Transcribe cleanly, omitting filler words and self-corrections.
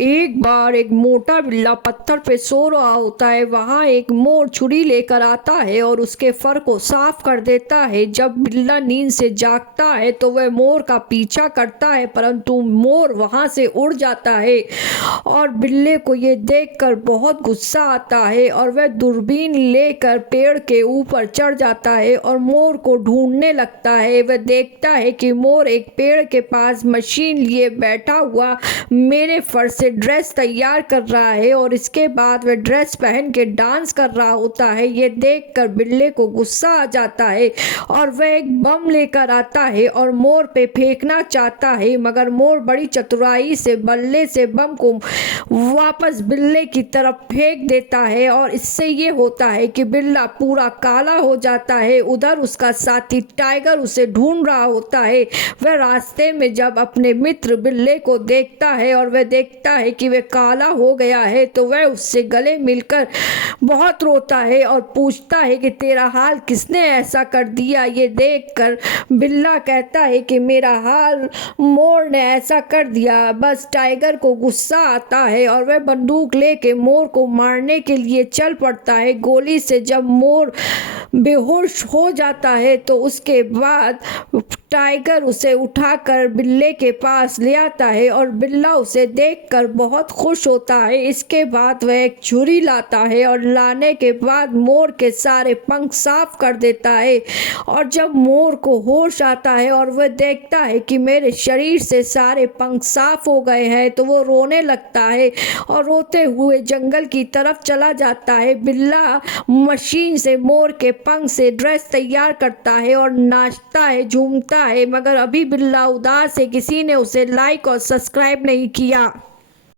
एक बार एक मोटा बिल्ला पत्थर पे सो रहा होता है। वहाँ एक मोर छुरी लेकर आता है और उसके फर को साफ कर देता है। जब बिल्ला नींद से जागता है तो वह मोर का पीछा करता है, परंतु मोर वहाँ से उड़ जाता है और बिल्ले को ये देखकर बहुत गुस्सा आता है और वह दूरबीन लेकर पेड़ के ऊपर चढ़ जाता है और मोर को ढूंढने लगता है। वह देखता है कि मोर एक पेड़ के पास मशीन लिए बैठा हुआ मेरे फर से ड्रेस तैयार कर रहा है और इसके बाद वह ड्रेस पहन के डांस कर रहा होता है। ये देखकर बिल्ले को गुस्सा आ जाता है और वह एक बम लेकर आता है और मोर पे फेंकना चाहता है, मगर मोर बड़ी चतुराई से बल्ले से बम को वापस बिल्ले की तरफ फेंक देता है और इससे ये होता है कि बिल्ला पूरा काला हो जाता है। उधर उसका साथी टाइगर उसे ढूंढ रहा होता है। वह रास्ते में जब अपने मित्र बिल्ले को देखता है और वह देखता है कि वह काला हो गया है तो वह उससे गले मिलकर बहुत रोता है और पूछता है कि तेरा हाल किसने ऐसा कर दिया। ये देखकर बिल्ला कहता है कि मेरा हाल मोर ने ऐसा कर दिया। बस टाइगर को गुस्सा आता है और वह बंदूक लेके मोर को मारने के लिए चल पड़ता है। गोली से जब मोर बेहोश हो जाता है तो उसके बाद टाइगर उसे उठाकर बिल्ले के पास ले आता है और बिल्ला उसे देखकर बहुत खुश होता है। इसके बाद वह एक छुरी लाता है और लाने के बाद मोर के सारे पंख साफ कर देता है और जब मोर को होश आता है और वह देखता है कि मेरे शरीर से सारे पंख साफ हो गए हैं तो वो रोने लगता है और रोते हुए जंगल की तरफ चला जाता है। बिल्ला मशीन से मोर के पंख से ड्रेस तैयार करता है और नाचता है, झूमता है, मगर अभी बिल्ला उदास है। किसी ने उसे लाइक और सब्सक्राइब नहीं किया।